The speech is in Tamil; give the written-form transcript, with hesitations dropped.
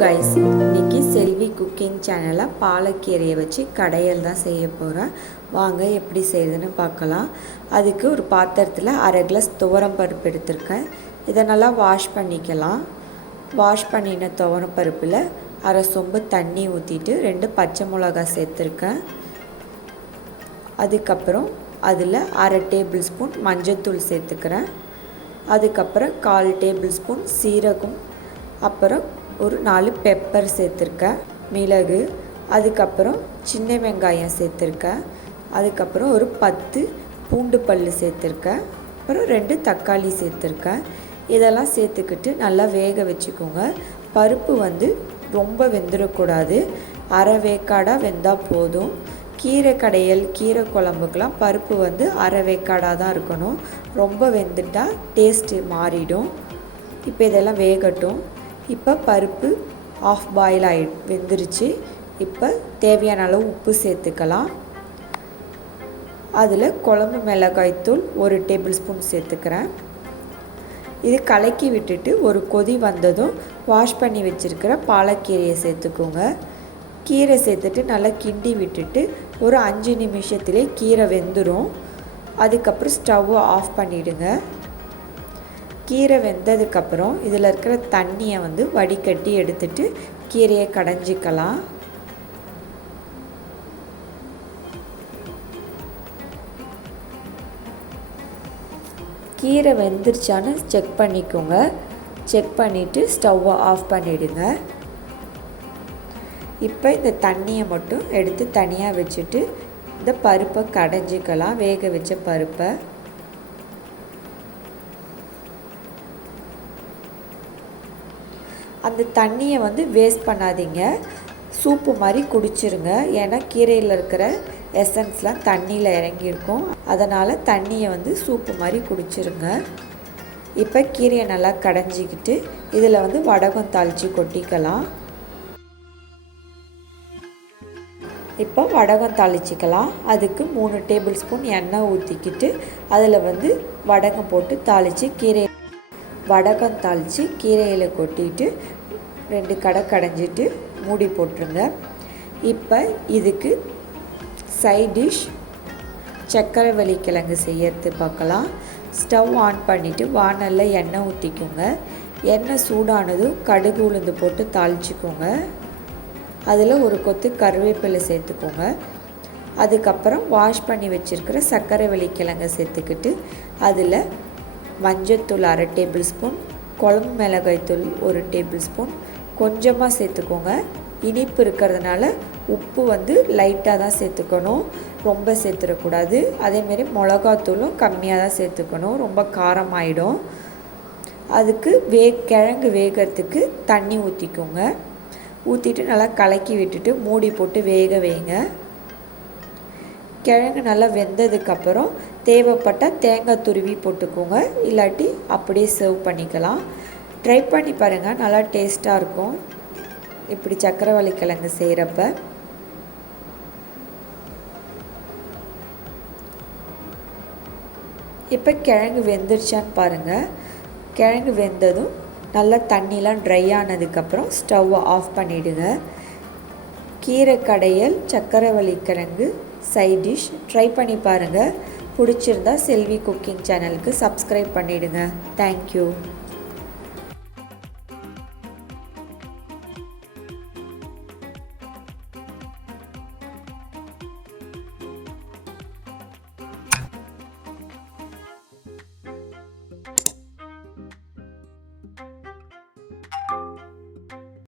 கைஸ், இன்னைக்கு செல்வி குக்கிங் சேனலில் பாலக்கீரையை வச்சு கடையல் தான் செய்ய போகிறேன். வாங்க எப்படி செய்யுதுன்னு பார்க்கலாம். அதுக்கு ஒரு பாத்திரத்தில் 1/2 கிளாஸ் துவரம் பருப்பு எடுத்திருக்கேன். இதை நல்லா வாஷ் பண்ணிக்கலாம். வாஷ் பண்ணின துவரம் பருப்பில் 1/2 சொம்பு தண்ணி ஊற்றிட்டு 2 பச்சை மிளகாய் சேர்த்துருக்கேன். அதுக்கப்புறம் அதில் 1/2 டேபிள் ஸ்பூன் மஞ்சள்தூள் சேர்த்துக்கிறேன். அதுக்கப்புறம் 1/4 டேபிள் ஸ்பூன் சீரகம், அப்புறம் ஒரு 4 பெப்பர் சேர்த்துருக்கேன், மிளகு, அதுக்கப்புறம் சின்ன வெங்காயம் சேர்த்துருக்கேன், அதுக்கப்புறம் ஒரு 10 பூண்டு பல் சேர்த்துருக்கேன், அப்புறம் 2 தக்காளி சேர்த்துருக்கேன். இதெல்லாம் சேர்த்துக்கிட்டு நல்லா வேக வச்சுக்கோங்க. பருப்பு ரொம்ப வெந்துடக்கூடாது, அரை வேக்காடாக வெந்தால் போதும். கீரை கடையல், கீரை குழம்புக்கெலாம் பருப்பு அரை வேக்காடாக தான் இருக்கணும். ரொம்ப வெந்துட்டால் டேஸ்ட்டு மாறிடும். இப்போ இதெல்லாம் வேகட்டும். இப்போ பருப்பு ஆஃப் பாயில் வெந்துருச்சு. இப்போ தேவையான அளவு உப்பு சேர்த்துக்கலாம். அதில் குழம்பு மிளகாய்த்தூள் 1 டேபிள் ஸ்பூன் சேர்த்துக்கிறேன். இது கலக்கி விட்டுட்டு ஒரு கொதி வந்ததும் வாஷ் பண்ணி வச்சுருக்கிற பாலக்கீரையை சேர்த்துக்கோங்க. கீரை சேர்த்துட்டு நல்லா கிண்டி விட்டுட்டு ஒரு 5 நிமிஷத்துலேயே கீரை வெந்துடும். அதுக்கப்புறம் ஸ்டவ்வை ஆஃப் பண்ணிவிடுங்க. கீரை வெந்ததுக்கப்புறம் இதில் இருக்கிற தண்ணியை வடிகட்டி எடுத்துட்டு கீரையை கடைஞ்சிக்கலாம். கீரை வெந்துருச்சான்னு செக் பண்ணிக்கோங்க. செக் பண்ணிவிட்டு ஸ்டவ்வை ஆஃப் பண்ணிவிடுங்க. இப்போ இந்த தண்ணியை மட்டும் எடுத்து தனியாக வச்சுட்டு இந்த பருப்பை கடைஞ்சிக்கலாம். வேக வச்ச பருப்பை அந்த தண்ணியை வேஸ்ட் பண்ணாதீங்க, சூப்பு மாதிரி குடிச்சிருங்க. ஏன்னா கீரையில் இருக்கிற எசன்ஸ்லாம் தண்ணியில் இறங்கியிருக்கும். அதனால் தண்ணியை சூப்பு மாதிரி குடிச்சிருங்க. இப்போ கீரையை நல்லா கடைஞ்சிக்கிட்டு இதில் வடகம் தாளித்து கொட்டிக்கலாம். இப்போ வடகம் தாளிச்சிக்கலாம். அதுக்கு 3 டேபிள் ஸ்பூன் எண்ணெய் ஊற்றிக்கிட்டு அதில் வடகம் போட்டு தாளித்து வடகம் தாளித்து கீரையில் கொட்டிட்டு 2 கடை கடைஞ்சிட்டு மூடி போட்டுருங்க. இப்போ இதுக்கு சைட் டிஷ் சக்கரவள்ளி கிழங்கு செய்யறது பார்க்கலாம். ஸ்டவ் ஆன் பண்ணிவிட்டு வானலில் எண்ணெய் ஊற்றிக்கோங்க. எண்ணெய் சூடானதும் கடுகு உளுந்து போட்டு தாளிச்சிக்கோங்க. அதில் ஒரு கொத்து கருவேப்பிலை சேர்த்துக்கோங்க. அதுக்கப்புறம் வாஷ் பண்ணி வச்சுருக்கிற சக்கரவள்ளி கிழங்கை சேர்த்துக்கிட்டு அதில் மஞ்சள்தூள் 1/2 டேபிள் ஸ்பூன், குழம்பு மிளகாய்த்தூள் 1 டேபிள் ஸ்பூன் கொஞ்சமாக சேர்த்துக்கோங்க. இனிப்பு இருக்கிறதுனால உப்பு லைட்டாக தான் சேர்த்துக்கணும், ரொம்ப சேர்த்துடக்கூடாது. அதேமாரி மிளகாத்தூளும் கம்மியாக தான் சேர்த்துக்கணும், ரொம்ப காரமாயிடும். அதுக்கு கிழங்கு வேகிறதுக்கு தண்ணி ஊற்றிக்கோங்க. ஊற்றிட்டு நல்லா கலக்கி விட்டுட்டு மூடி போட்டு வேக வைங்க. கிழங்கு நல்லா வெந்ததுக்கப்புறம் தேவைப்பட்டால் தேங்காய் துருவி போட்டுக்கோங்க, இல்லாட்டி அப்படியே சர்வ் பண்ணிக்கலாம். ட்ரை பண்ணி பாருங்கள், நல்லா டேஸ்ட்டாக இருக்கும் இப்படி சக்கரவள்ளி கிழங்கு செய்கிறப்ப. இப்போ கிழங்கு வெந்துருச்சான்னு பாருங்கள். கிழங்கு வெந்ததும் நல்லா தண்ணிலாம் ட்ரை ஆனதுக்கப்புறம் ஸ்டவ்வை ஆஃப் பண்ணிவிடுங்க. கீரை கடையல் சக்கரவள்ளி கிழங்கு சைட் டிஷ் ட்ரை பண்ணி பாருங்கள். பிடிச்சிருந்தா செல்வி குக்கிங் சேனலுக்கு சப்ஸ்கிரைப் பண்ணிவிடுங்க. தேங்க்யூ.